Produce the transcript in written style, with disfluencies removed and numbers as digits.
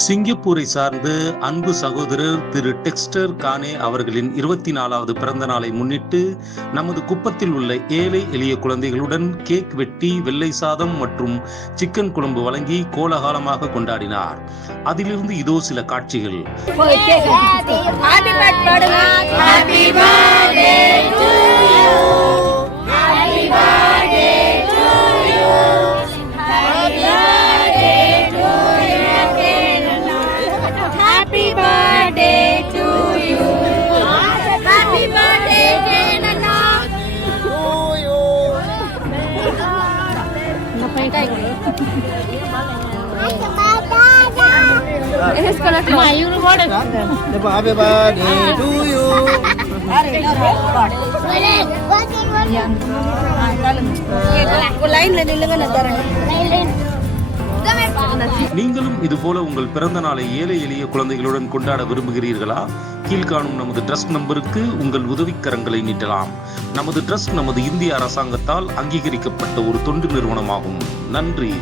சிங்கப்பூரை சார்ந்த அன்பு சகோதரர் திரு டெக்ஸ்டர் கானே அவர்களின் 24வது பிறந்த நாளை முன்னிட்டு நமது குப்பத்தில் உள்ள ஏழை எளிய குழந்தைகளுடன் கேக் வெட்டி வெள்ளை சாதம் மற்றும் சிக்கன் குழம்பு வழங்கி கோலாகலமாக கொண்டாடினார். அதிலிருந்து இதோ சில காட்சிகள். நீங்களும் இதுபோல உங்கள் பிறந்த நாளை ஏழை எளிய குழந்தைகளுடன் கொண்டாட விரும்புகிறீர்களா? கீழ்காணும் நமது ட்ரஸ்ட் நம்பருக்கு உங்கள் உதவிக்கரங்களை நீட்டலாம். நமது ட்ரஸ்ட் நமது இந்திய அரசாங்கத்தால் அங்கீகரிக்கப்பட்ட ஒரு தொண்டு நிறுவனமாகும். நன்றி.